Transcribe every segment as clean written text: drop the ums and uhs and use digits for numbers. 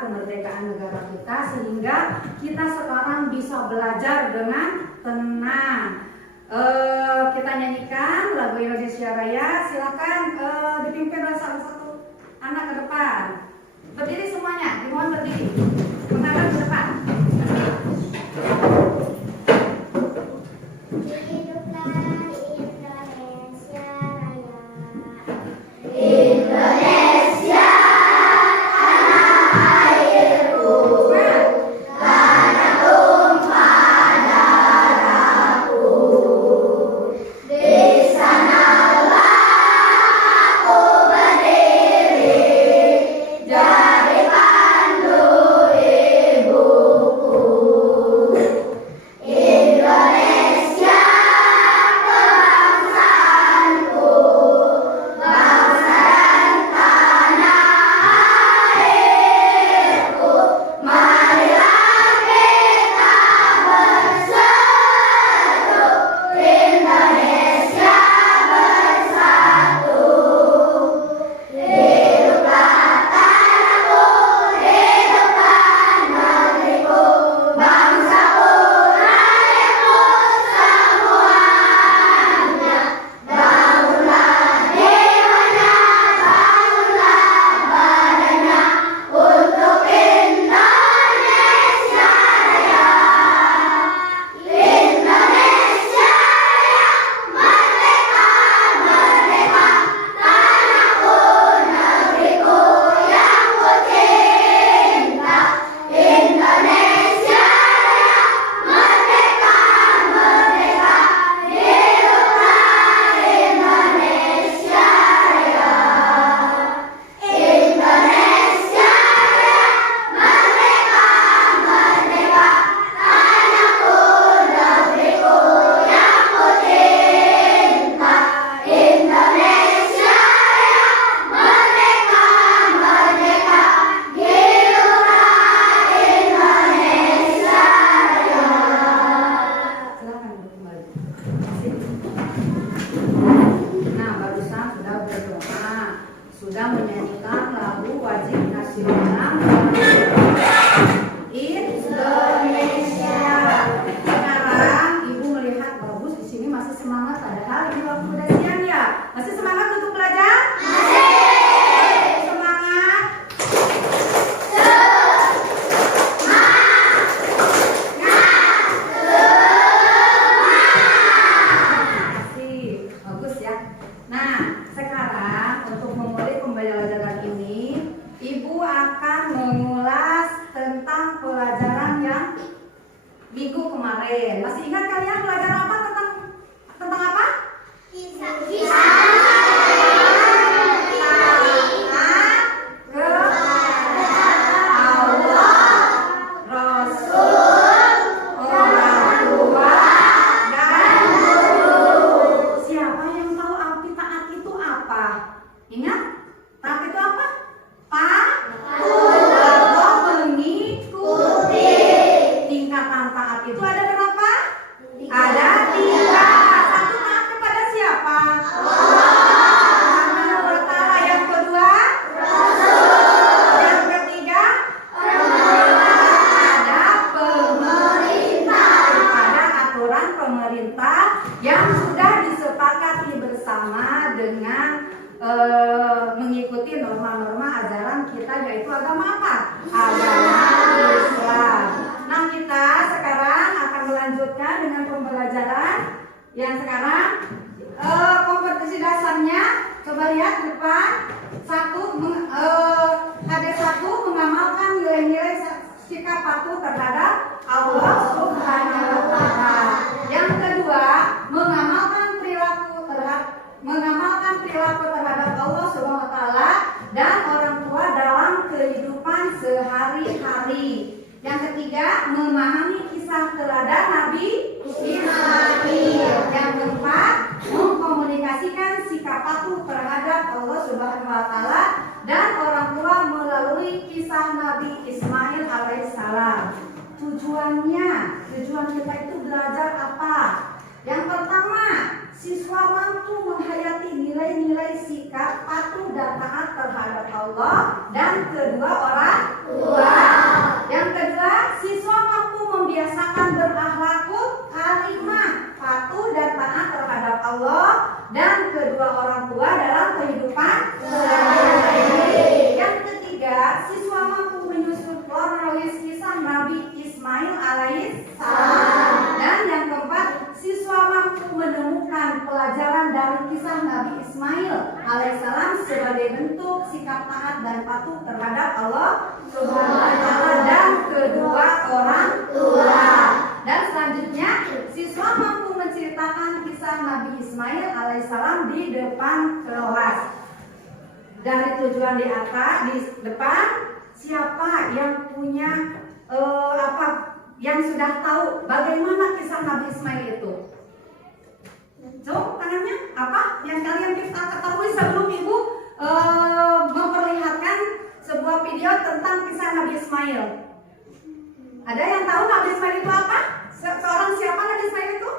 kemerdekaan negara kita, sehingga kita sekarang bisa belajar dengan tenang. Kita nyanyikan lagu Indonesia Raya. Silakan dipimpin oleh salah satu anak ke depan. Berdiri semuanya, dimohon berdiri. Menghadap ke depan. Mengikuti norma-norma ajaran kita, yaitu agama apa? Agama Islam. Nah, kita sekarang akan melanjutkan dengan pembelajaran yang sekarang kompetisi dasarnya. Coba lihat di depan. Ada satu, mengamalkan nilai-nilai sikap patuh terhadap Allah Subhanahu wa Ta'ala. Yang kedua, mengamalkan perilaku terhadap Allah Subhanahu wa Ta'ala dan orang tua dalam kehidupan sehari-hari. Yang ketiga, memahami kisah teladan Nabi Ismail. Yang keempat, mengkomunikasikan sikap patuh terhadap Allah Subhanahu wa Ta'ala dan orang tua melalui kisah Nabi Ismail alaihissalam. Tujuan kita itu belajar apa? Yang pertama, siswa mampu menghayati nilai-nilai sikap patuh dan taat terhadap Allah, dan kedua, orang tua sebagai bentuk sikap taat dan patuh terhadap Allah Subhanahu wa taala dan kedua orang tua. Dan selanjutnya siswa mampu menceritakan kisah Nabi Ismail alaihissalam di depan kelas. Dari tujuan di atas di depan, siapa yang punya yang sudah tahu bagaimana kisah Nabi Ismail itu? Coba tangannya apa yang kalian kita ketahui sebelum ibu memperlihatkan sebuah video tentang kisah Nabi Ismail. Ada yang tahu Nabi Ismail itu apa? Seorang siapa Nabi Ismail itu?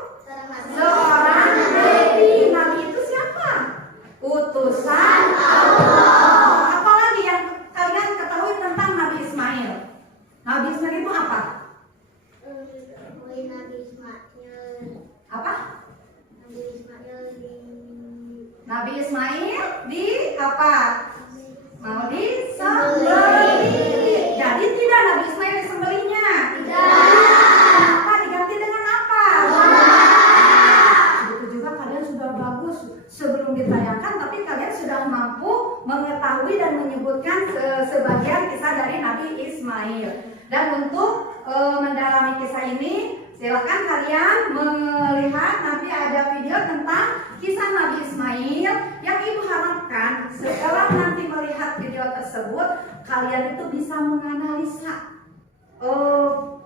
Seorang nabi. Nabi itu siapa? Utusan Allah. Apalagi yang kalian ketahui tentang Nabi Ismail? Nabi Ismail itu apa? Apa? Nabi Ismail di apa? Mau disembelih. Jadi tidak Nabi Ismail disembelihnya. Kenapa diganti dengan apa? Itu juga kalian sudah bagus sebelum ditayangkan, tapi kalian sudah mampu mengetahui dan menyebutkan sebagian kisah dari Nabi Ismail. Dan untuk mendalami kisah ini, silakan kalian melihat nanti ada video tentang kisah Nabi Ismail yang ibu harapkan setelah nanti melihat video tersebut kalian itu bisa menganalisa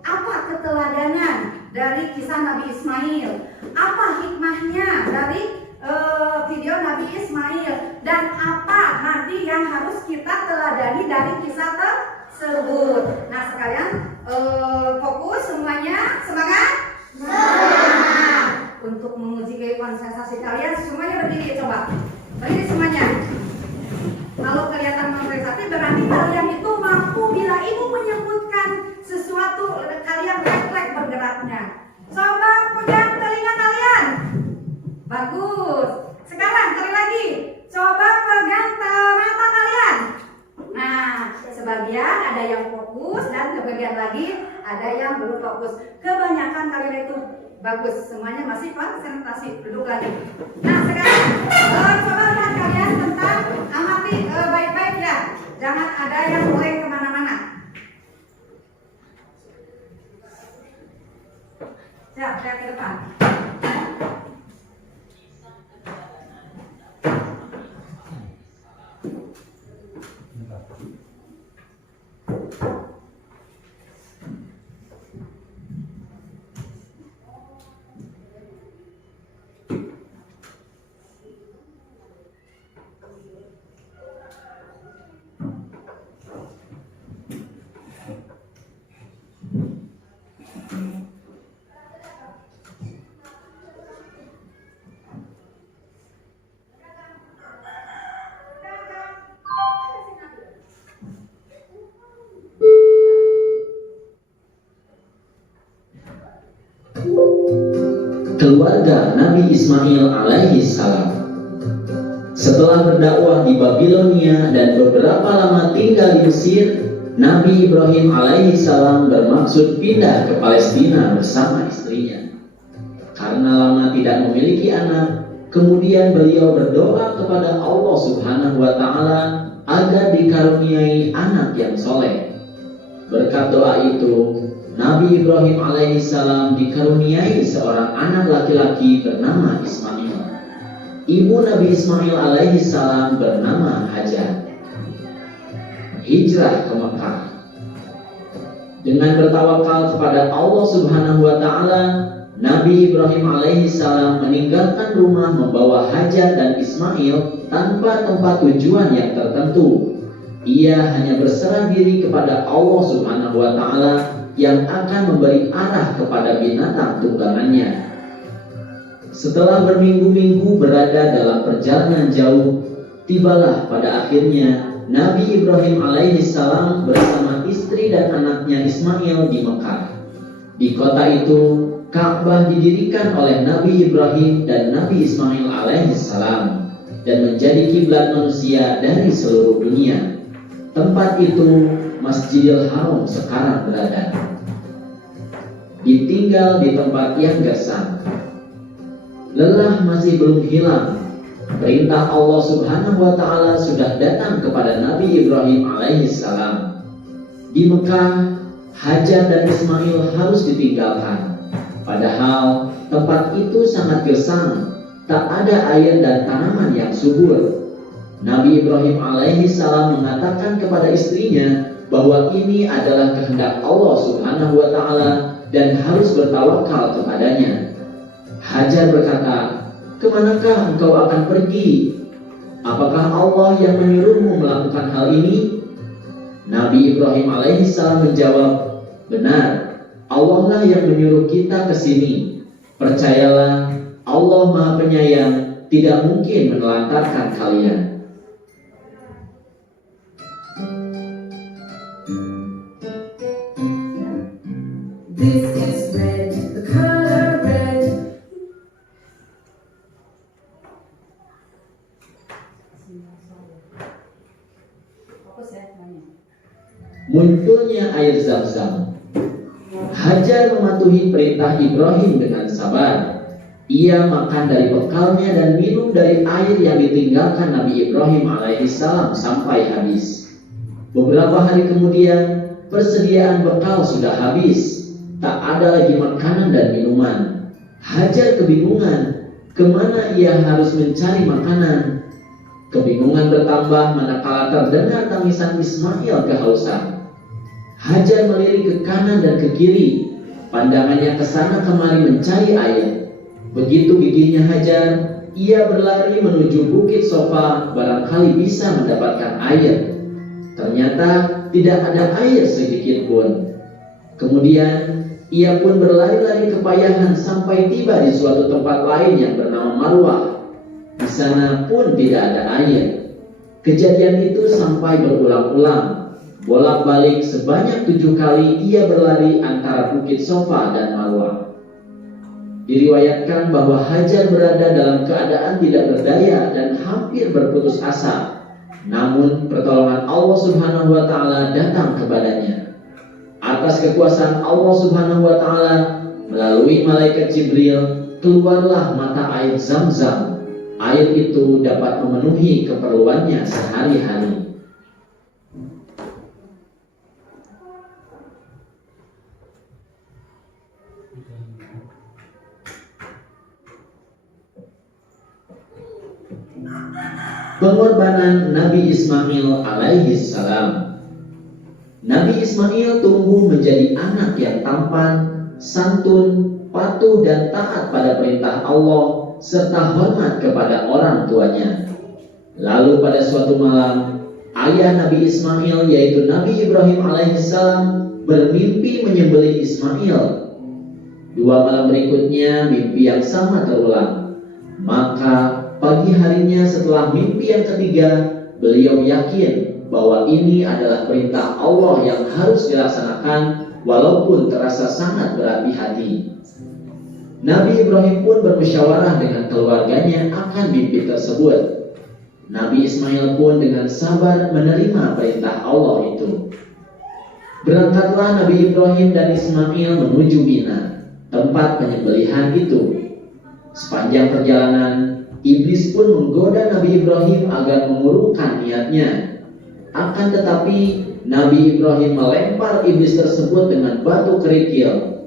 apa keteladanan dari kisah Nabi Ismail, apa hikmahnya dari video Nabi Ismail, dan apa nanti yang harus kita teladani dari kisah tersebut. Nah sekalian fokus semuanya, semangat. Untuk menguji konsentrasi kalian semuanya berdiri, coba berdiri semuanya. Kalau kelihatan konsentrasi berarti kalian itu mampu bila ibu menyebutkan sesuatu kalian refleks bergeraknya. Coba pegang telinga kalian. Bagus. Sekarang kali lagi, coba pegang mata kalian. Nah, sebagian ada yang fokus dan sebagian lagi ada yang belum fokus. Kebanyakan kalian itu bagus, semuanya masih konsentrasi. Duduk lagi. Nah sekarang coba lihat kalian tentang amati baik-baik ya. Jangan ada yang mulai kemana-mana. Siap, lihat ke depan. Keluarga Nabi Ismail alaihi salam. Setelah berdakwah di Babilonia dan beberapa lama tinggal di Mesir, Nabi Ibrahim alaihi salam bermaksud pindah ke Palestina bersama istrinya. Karena lama tidak memiliki anak, kemudian beliau berdoa kepada Allah Subhanahu wa taala agar dikaruniai anak yang soleh. Berkat doa itu, Nabi Ibrahim alaihissalam dikaruniai seorang anak laki-laki bernama Ismail. Ibu Nabi Ismail alaihissalam bernama Hajar. Hijrah ke Mekah. Dengan bertawakal kepada Allah Subhanahu wa taala, Nabi Ibrahim alaihissalam meninggalkan rumah membawa Hajar dan Ismail tanpa tempat tujuan yang tertentu. Ia hanya berserah diri kepada Allah Subhanahu wa taala yang akan memberi arah kepada binatang tunggangannya. Setelah berminggu-minggu berada dalam perjalanan jauh, tibalah pada akhirnya Nabi Ibrahim alaihissalam bersama istri dan anaknya Ismail di Mekah. Di kota itu, Ka'bah didirikan oleh Nabi Ibrahim dan Nabi Ismail alaihissalam dan menjadi kiblat manusia dari seluruh dunia. Tempat itu Masjidil Haram sekarang berada. Ditinggal di tempat yang gersang. Lelah masih belum hilang. Perintah Allah Subhanahu wa Ta'ala sudah datang kepada Nabi Ibrahim alaihissalam. Di Mekah, Hajar dan Ismail harus ditinggalkan. Padahal tempat itu sangat gersang, tak ada air dan tanaman yang subur. Nabi Ibrahim alaihissalam mengatakan kepada istrinya bahwa ini adalah kehendak Allah Subhanahu wa Ta'ala dan harus bertawakal kepadanya. Hajar berkata, "Kemanakah engkau akan pergi? Apakah Allah yang menyuruhmu melakukan hal ini?" Nabi Ibrahim alaihissalam menjawab, "Benar, Allah lah yang menyuruh kita ke sini. Percayalah, Allah Maha Penyayang, tidak mungkin menelantarkan kalian." This is red, the color red. Munculnya air Zam-Zam. Hajar mematuhi perintah Ibrahim dengan sabar. Ia makan dari bekalnya dan minum dari air yang ditinggalkan Nabi Ibrahim alaihissalam sampai habis. Beberapa hari kemudian, persediaan bekal sudah habis. Tak ada lagi makanan dan minuman. Hajar kebingungan, kemana ia harus mencari makanan. Kebingungan bertambah manakala terdengar tangisan Ismail kehausan. Hajar melirik ke kanan dan ke kiri, pandangannya ke sana kemari mencari air. Begitu gigihnya Hajar, ia berlari menuju bukit Sofa, barangkali bisa mendapatkan air. Ternyata tidak ada air sedikit pun. Kemudian ia pun berlari-lari kepayahan sampai tiba di suatu tempat lain yang bernama Marwah. Di sana pun tidak ada air. Kejadian itu sampai berulang-ulang. Bolak-balik sebanyak 7 kali ia berlari antara bukit Sofa dan Marwah. Diriwayatkan bahwa Hajar berada dalam keadaan tidak berdaya dan hampir berputus asa. Namun pertolongan Allah Subhanahu wa Ta'ala datang kepadanya. Atas kekuasaan Allah Subhanahu wa Ta'ala, melalui malaikat Jibril, keluarlah mata air Zam-Zam. Air itu dapat memenuhi keperluannya sehari-hari. Pengorbanan Nabi Ismail alaihissalam. Nabi Ismail tumbuh menjadi anak yang tampan, santun, patuh dan taat pada perintah Allah serta hormat kepada orang tuanya. Lalu pada suatu malam, ayah Nabi Ismail yaitu Nabi Ibrahim alaihissalam bermimpi menyembelih Ismail. 2 malam berikutnya mimpi yang sama terulang. Maka pagi harinya setelah mimpi yang ketiga, beliau yakin bahwa ini adalah perintah Allah yang harus dilaksanakan walaupun terasa sangat berat di hati. Nabi Ibrahim pun bermusyawarah dengan keluarganya akan mimpi tersebut. Nabi Ismail pun dengan sabar menerima perintah Allah itu. Berangkatlah Nabi Ibrahim dan Ismail menuju Mina, tempat penyembelihan itu. Sepanjang perjalanan, iblis pun menggoda Nabi Ibrahim agar mengurungkan niatnya. Akan tetapi Nabi Ibrahim melempar iblis tersebut dengan batu kerikil.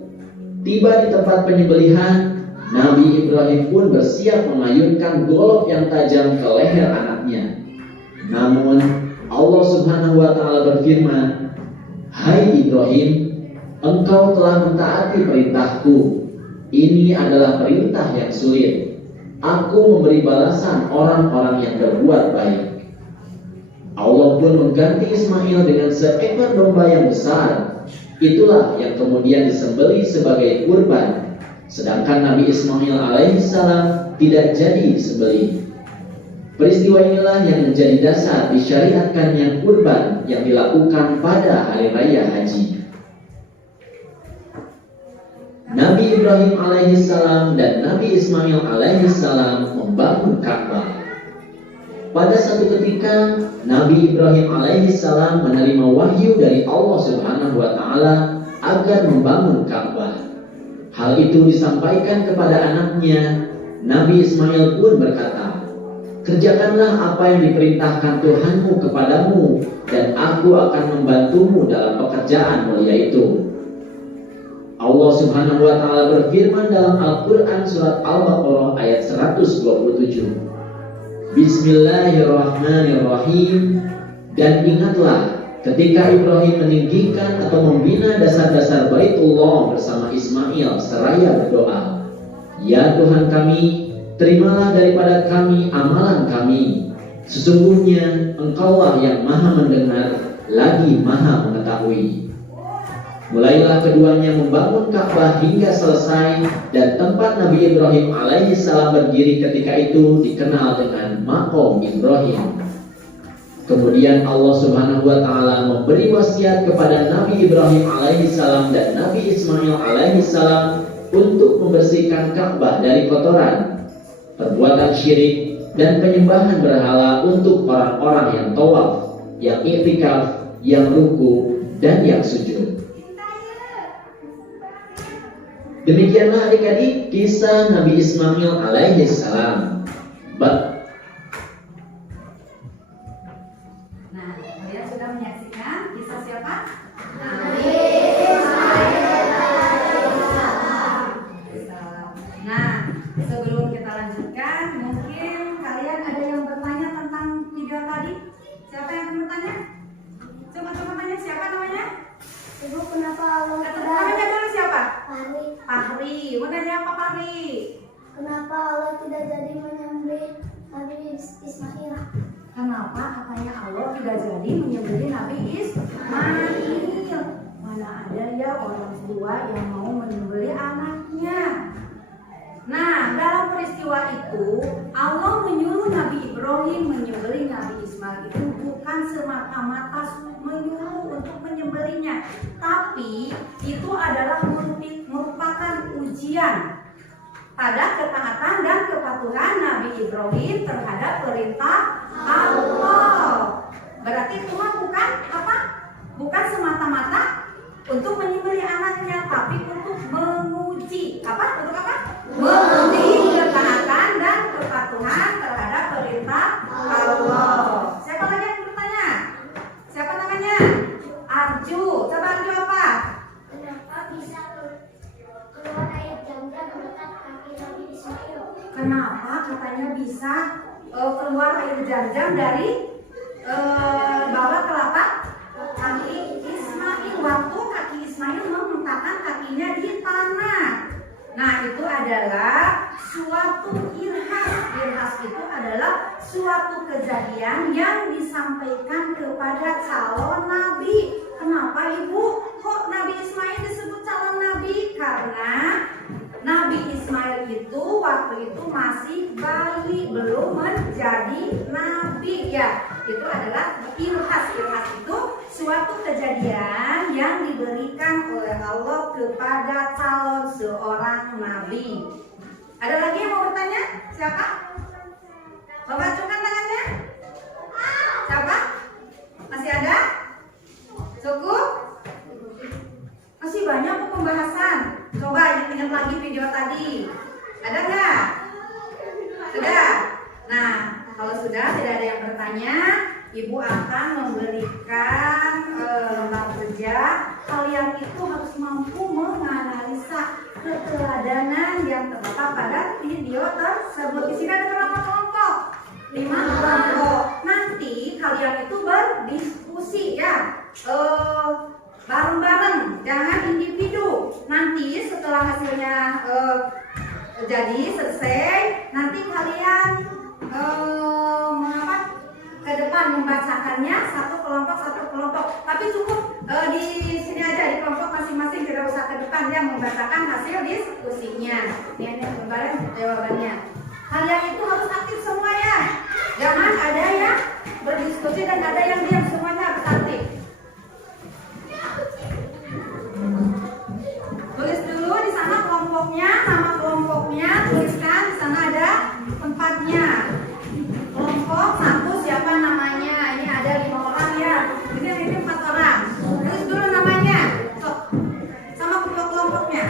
Tiba di tempat penyembelihan, Nabi Ibrahim pun bersiap mengayunkan golok yang tajam ke leher anaknya. Namun Allah Subhanahu wa Ta'ala berfirman, "Hai Ibrahim, engkau telah mentaati perintahku. Ini adalah perintah yang sulit. Aku memberi balasan orang-orang yang berbuat baik." Allah pun mengganti Ismail dengan seekor domba yang besar. Itulah yang kemudian disembelih sebagai kurban. Sedangkan Nabi Ismail alaihissalam tidak jadi disembelih. Peristiwa inilah yang menjadi dasar disyariatkannya kurban yang dilakukan pada hari raya haji. Nabi Ibrahim alaihissalam dan Nabi Ismail alaihissalam membangun Ka'bah. Pada satu ketika, Nabi Ibrahim alaihissalam menerima wahyu dari Allah Subhanahu wa Ta'ala agar membangun Ka'bah. Hal itu disampaikan kepada anaknya. Nabi Ismail pun berkata, Kerjakanlah apa yang diperintahkan Tuhanmu kepadamu, dan aku akan membantumu dalam pekerjaan mulia itu. Allah Subhanahu wa Ta'ala berfirman dalam Al-Quran surat Al-Baqarah ayat 127. Bismillahirrahmanirrahim. Dan ingatlah ketika Ibrahim meninggikan atau membina dasar-dasar Baitullah bersama Ismail seraya berdoa, "Ya Tuhan kami, terimalah daripada kami amalan kami. Sesungguhnya Engkaulah yang maha mendengar lagi maha mengetahui." Mulailah keduanya membangun Ka'bah hingga selesai, dan tempat Nabi Ibrahim alaihissalam berdiri ketika itu dikenal dengan Maqam Ibrahim. Kemudian Allah Subhanahu wa Ta'ala memberi wasiat kepada Nabi Ibrahim alaihissalam dan Nabi Ismail alaihissalam untuk membersihkan Ka'bah dari kotoran, perbuatan syirik, dan penyembahan berhala untuk orang-orang yang tawaf, yang i'tikaf, yang ruku, dan yang sujud. Demikianlah adik-adik kisah Nabi Ismail alaihissalam. Nah, kalian sudah menyaksikan kisah siapa? Nabi Ismail alaihissalam. Nah, sebelum kita lanjutkan, mungkin kalian ada yang bertanya tentang video tadi? Siapa yang akan bertanya? Coba tanya, siapa namanya? Ibu, kenapa Allah Namanya dulu siapa? Fahri? Fahri. Mau nanya apa Fahri? Kenapa Allah tidak jadi menyembelih Nabi Ismail? Kenapa katanya Allah tidak jadi menyembelih Nabi Ismail? Mana ada ya orang tua yang mau menyembelih anaknya? Nah, dalam peristiwa itu Allah menyuruh Nabi Ibrahim menyembelih Nabi Ismail itu bukan semata-mata menyuruh untuk menyembelihnya, tapi itu adalah merupakan ujian pada ketaatan dan kepatuhan Nabi Ibrahim terhadap perintah Allah. Berarti itu bukan apa? Bukan semata-mata untuk menyembelih anaknya, tapi untuk menguji apa? Untuk apa? Menguji ketaatan dan kepatuhan terhadap perintah Allah. Siapa lagi yang bertanya? Siapa namanya? Arju. Coba Arju apa? Kenapa bisa keluar air jam-jam dekat kaki Nabi Ismail? Kenapa katanya bisa keluar air jam-jam dari bawah telapak kaki Ismail waktu kaki Ismail menghentakkan kakinya di tanah? Nah, itu adalah suatu irhas. Irhas itu adalah suatu kejadian yang disampaikan kepada calon nabi. Kenapa Ibu? Kok Nabi Ismail disebut calon nabi? Karena Nabi Ismail itu waktu itu masih bayi, belum menjadi nabi ya. Itu adalah irhas. Irhas itu suatu kejadian yang diberikan oleh Allah kepada calon seorang nabi. Ada lagi yang mau bertanya? Siapa? Coba acungkan tangannya. Siapa? Masih ada? Cukup? Masih banyak kok pembahasan. Coba ingat lagi video tadi. Ada nggak? Sudah? Nah, kalau sudah tidak ada yang bertanya, Ibu akan memberikan lembar kerja. Kalian itu harus mampu menganalisa keteladanan yang terdapat pada video tersebut. Di sini ada berapa kelompok? 5 kelompok. Nanti kalian itu berdiskusi ya, bareng-bareng, jangan individu. Nanti setelah hasilnya jadi selesai, nanti kalian ke depan membacakannya satu kelompok. Tapi cukup di sini aja di kelompok masing-masing, tidak usah ke depan ya membacakan hasil diskusinya. Ini kemarin jawabannya. Kalian itu harus aktif semua ya. Jangan ada yang berdiskusi dan ada yang diam, semuanya harus aktif. Tulis dulu di sana kelompoknya, nama kelompoknya, tuliskan di sana ada tempatnya. Kelompok 1 siapa namanya? Ini ada 5 orang ya. Ini 4 orang. Tulis dulu namanya. Sama kelompoknya.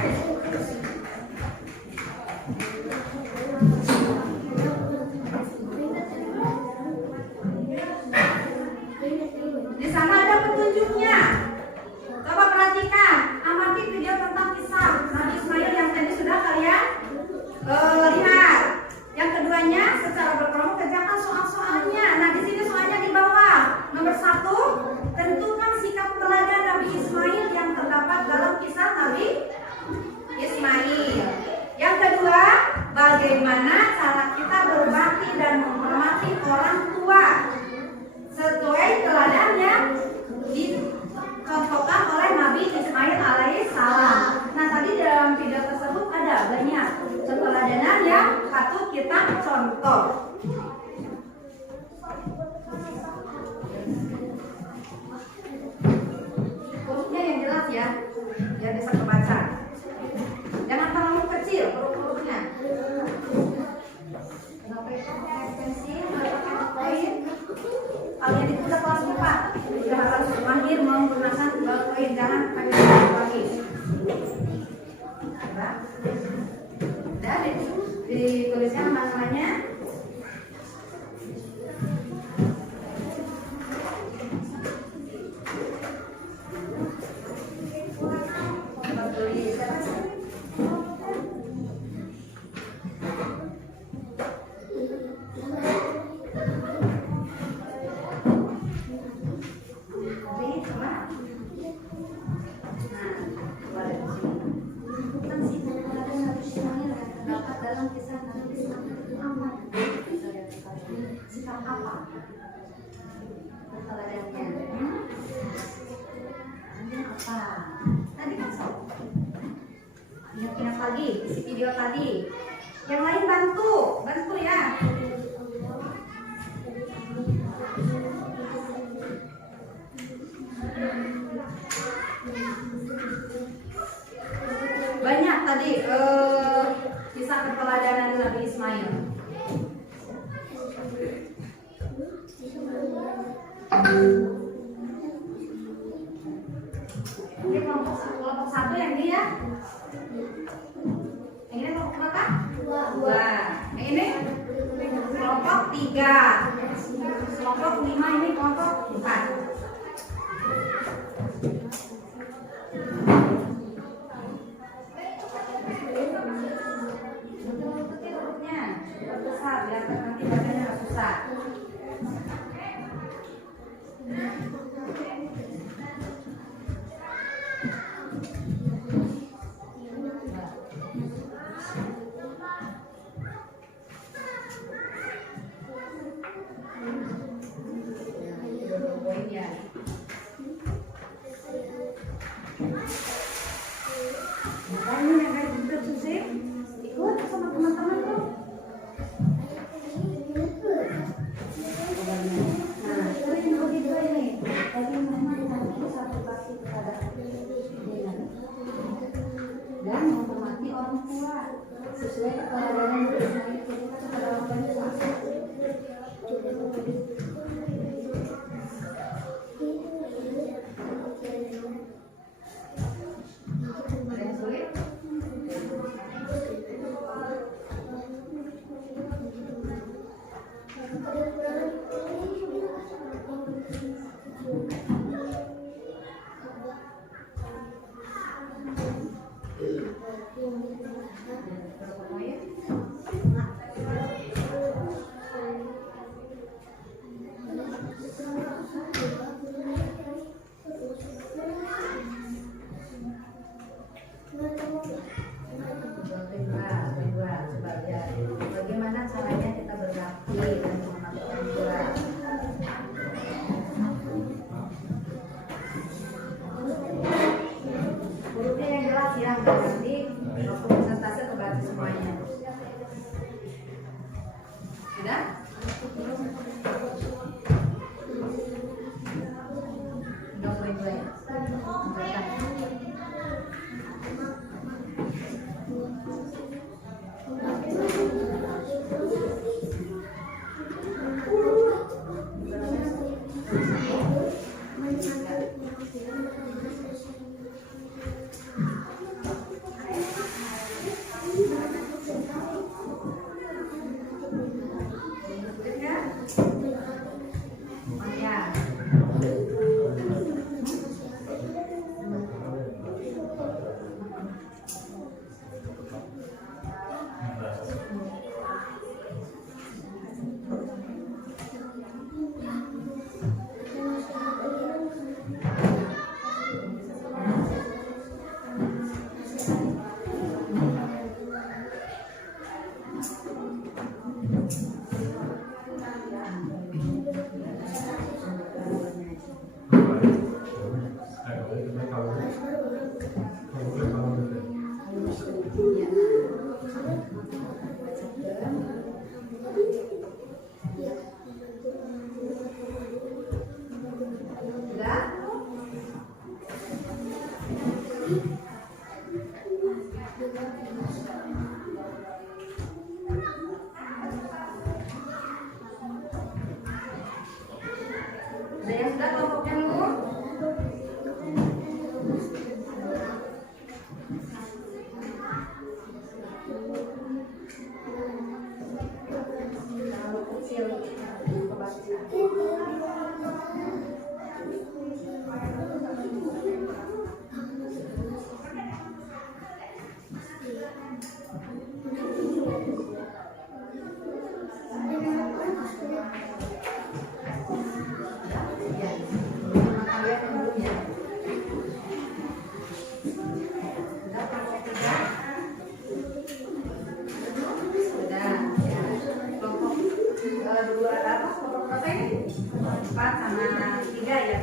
pakai lagi. Coba. Udah ditulisnya nama-namanya. Coba tulis. Sikap apa? Teladannya. Apa? Tadi kan sob. Ingat lagi isi video tadi. Yang lain bantu ya. Banyak tadi kisah keteladanan Nabi Ismail. Ini kelompok satu yang ini ya. Yang ini kelompok berapa? Dua. Yang ini kelompok 3. Kelompok 5 ini kelompok 4. Besar biar nanti bacanya nggak susah. Makanya yang kayak gitu sih ikut sama teman-teman tuh. Nah, itu yang begitu ini. Tadi mama ditanya satu bakti kepada dan menghormati orang tua sesuai keteladanan Ismail kepada orang tua. Bagaimana caranya kita berbakti dan menghormati orang tua? Hurufnya yang jelas ya, nanti waktu presentasi terbaca semuanya. Sudah? Udah mulai.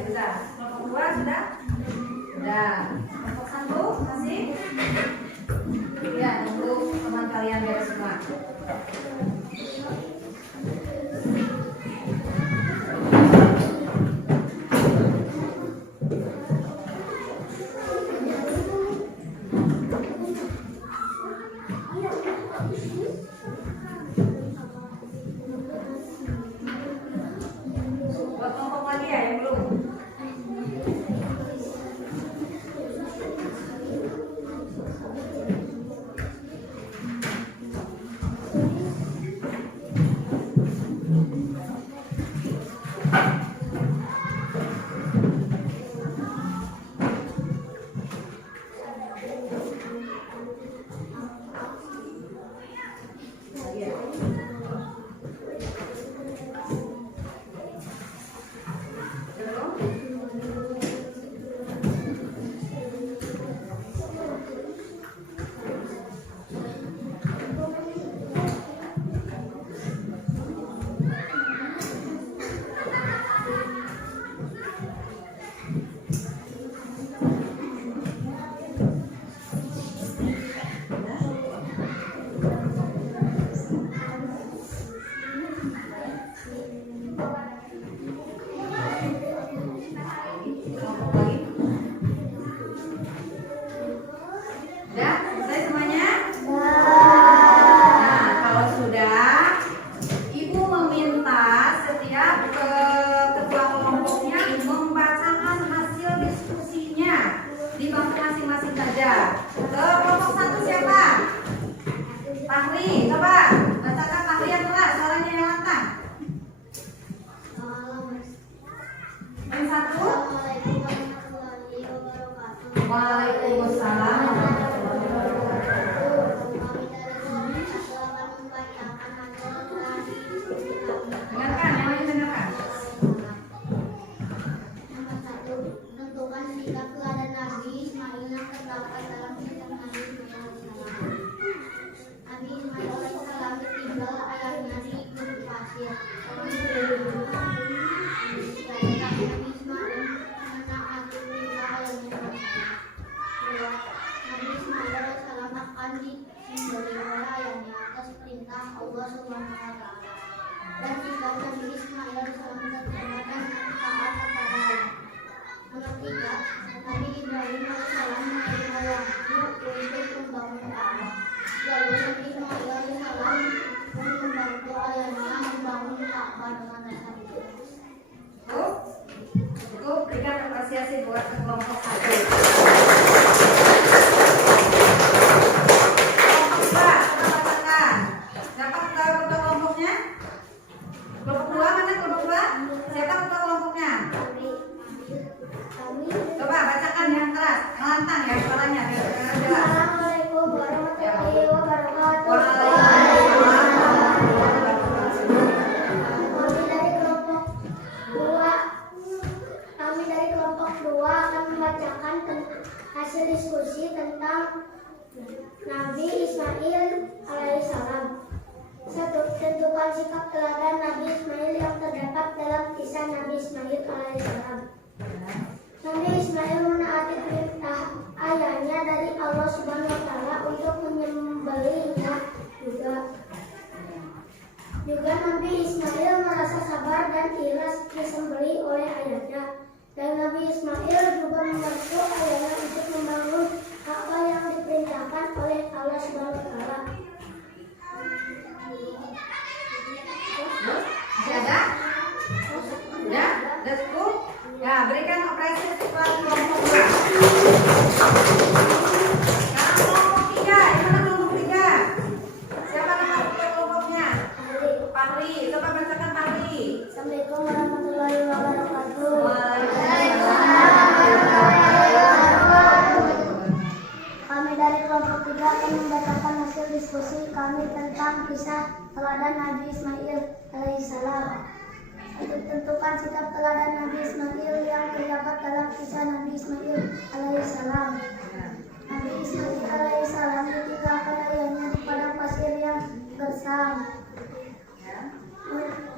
sudah. Kelompok 2 sudah? Sudah. Kelompok 1 masih? Ya, tunggu teman kalian beres semua. Buat kelompok lagi ya yang belum?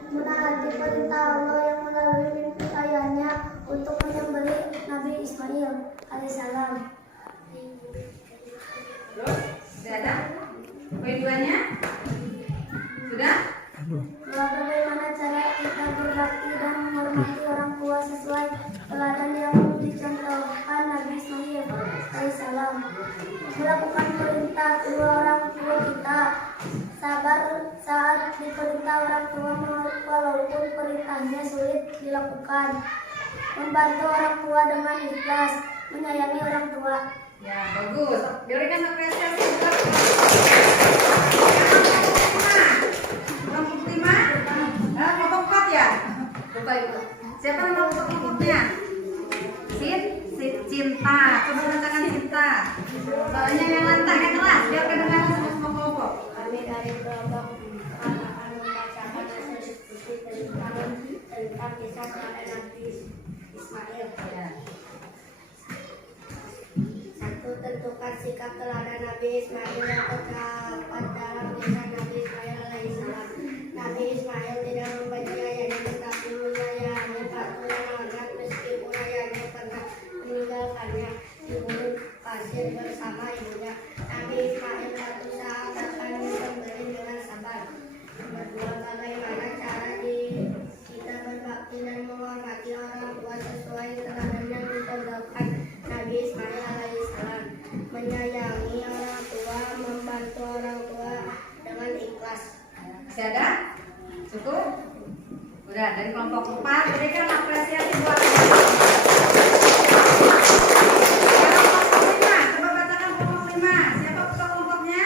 Menaati perintah Allah yang melalui mimpi ayahnya untuk dicontohkan. Membantu orang tua dengan ikhlas, menyayangi orang tua. Ya, bagus. Berikan apresiasi buat kelompok 5. Kelompok 4 ya? Lupa itu. Siapa nama kelompoknya? Cinta. Coba bacakan Cinta. Soalnya yang lantang, yang keras. Biar kedengaran sama semua kelompok. Kami dari kelompok akan membacakan hasil diskusi tentang kisah kepada Nabi Ismail. Ya. 1. Tentukan sikap teladan Nabi Ismail yang terdapat dalam kisah Nabi Ismail alaihissalam. Nabi Ismail tidak membenci ayahnya tetapi menyayangi peraturan anak meskipun ayahnya pernah meninggalkannya di gunung pasir bersama ibunya. Nabi Ismail berusaha akan menyembelih dengan sabar. Nomor 2. Bagaimana cara kita berbakti dan menghormati orang tua sesuai teladan yang dicontohkan Nabi Ismail alaihissalam. Menyayangi orang tua, membantu orang tua dengan ikhlas. Masih ada? Cukup? Udah, dari kelompok 4 berikan apresiasi buat kelompok 5. Coba bacakan kelompok 5. Siapa ketua kelompoknya?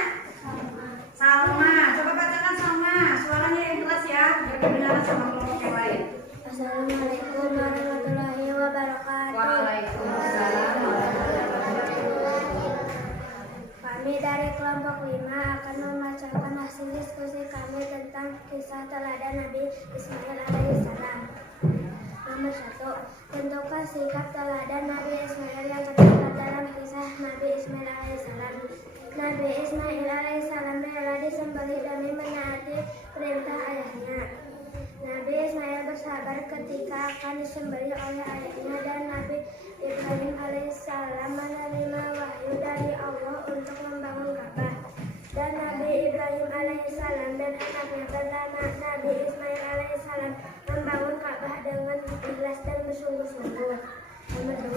Salma. Coba bacakan Salma. Suaranya yang keras ya, biar kedengaran sama kelompok yang lain. Assalamualaikum warahmatullahi wabarakatuh. Waalaikumsalam warahmatullahi wabarakatuh. Kami dari kelompok 5 akan membacakan hasil diskusi kami tentang kisah teladan Nabi Ismail alaihissalam. Nomor 1. Tentukan sikap teladan Nabi Ismail yang terdapat dalam kisah Nabi Ismail alaihissalam. Nabi Ismail alaihissalam rela disembelih demi menaati perintah ayahnya. Nabi Ismail bersabar ketika akan disembelih oleh ayahnya, dan Nabi Ibrahim alaihissalam menerima wahyu dari Allah untuk membangun Ka'bah. Dan Nabi Ibrahim alaihissalam dan anaknya pertama Nabi Ismail alaihissalam membangun Ka'bah dengan ikhlas dan bersungguh-sungguh. Nomor 2.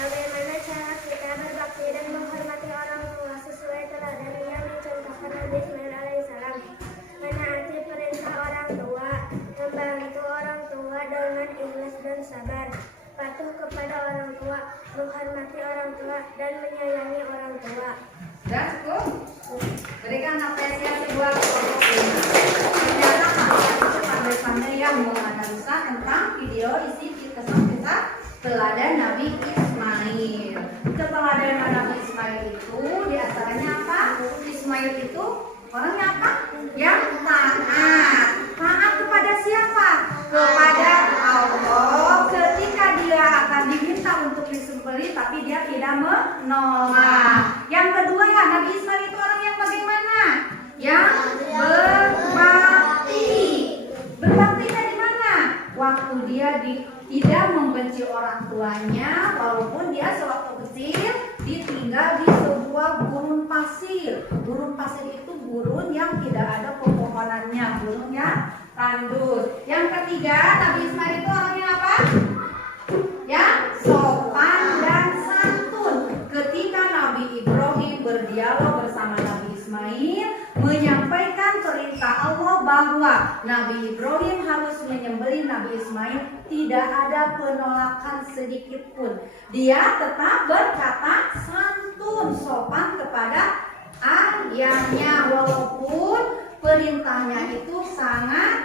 Bagaimana cara kita berbakti dan menghormati orang tua sesuai teladan yang dicontohkan Nabi Ismail alaihissalam? Menaati perintah orang tua, membantu orang tua dengan ikhlas dan sabar, patuh kepada orang tua, menghormati orang tua, dan menyayangi orang tua. Sudah cukup? Berikan apresiasi buat kelompok 5. Ternyata kalian itu pandai-pandai yang menganalisa tentang video isi kisah teladan Nabi Ismail. Keteladan Nabi Ismail itu diantaranya apa? Ismail itu orangnya apa? Yang taat. Taat kepada siapa? Kepada Allah. Ketika dia akan diminta untuk disembelih, tapi dia tidak menolak. Yang kedua, Nabi Ismail itu orang yang bagaimana? Yang berbakti. Berbaktinya di mana? Waktu dia tidak membenci orang tuanya, walaupun dia sewaktu kecil ditinggal di sebuah gurun pasir. Gurun pasir itu gurun yang tidak ada pepohonannya, gurun yang tandus. Yang ketiga, Nabi Ismail itu orangnya apa? Yang sopan dan santun. Ketika Nabi Ibrahim berdialog bersama Nabi Ismail, menyampaikan perintah Allah bahwa Nabi Ibrahim harus menyembelih Nabi Ismail, tidak ada penolakan sedikit pun. Dia tetap berkata santun, sopan kepada ayahnya, walaupun perintahnya itu sangat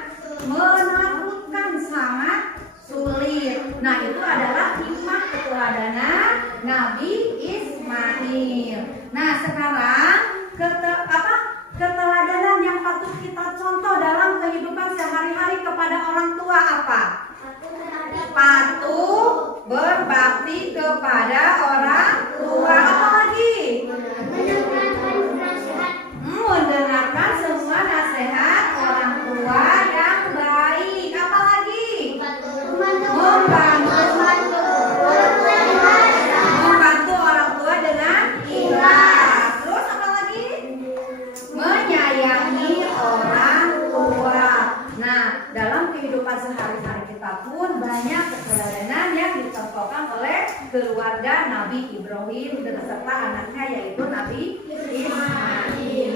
menakutkan, sangat sulit. Nah, itu adalah hikmah keteladanan Nabi Ismail. Nah, sekarang keteladanan yang patut kita contoh dalam kehidupan sehari-hari kepada orang tua apa? Patuh berbakti kepada orang tua. Apa lagi? Mendengarkan semua nasihat orang tua yang baik. Apa lagi? Membantu orang tua dengan ikhlas. Terus apa lagi? Menyayangi orang tua. Nah, dalam kehidupan sehari-hari kita pun banyak keteladanan yang dicontohkan oleh keluarga Nabi Ibrahim beserta anaknya, yaitu Nabi Ismail.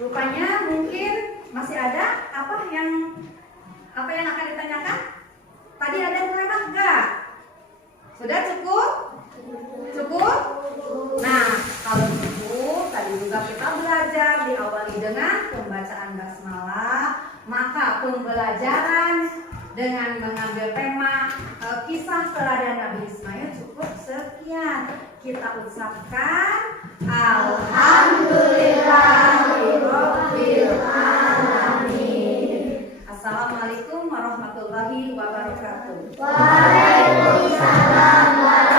Rupanya mungkin masih ada apa yang akan ditanyakan? Tadi ada dengan mengambil tema kisah teladan Nabi Ismail cukup sekian. Kita ucapkan Alhamdulillahirabbil alamin. Assalamualaikum warahmatullahi wabarakatuh. Waalaikumsalam.